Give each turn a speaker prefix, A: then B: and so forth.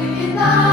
A: Ти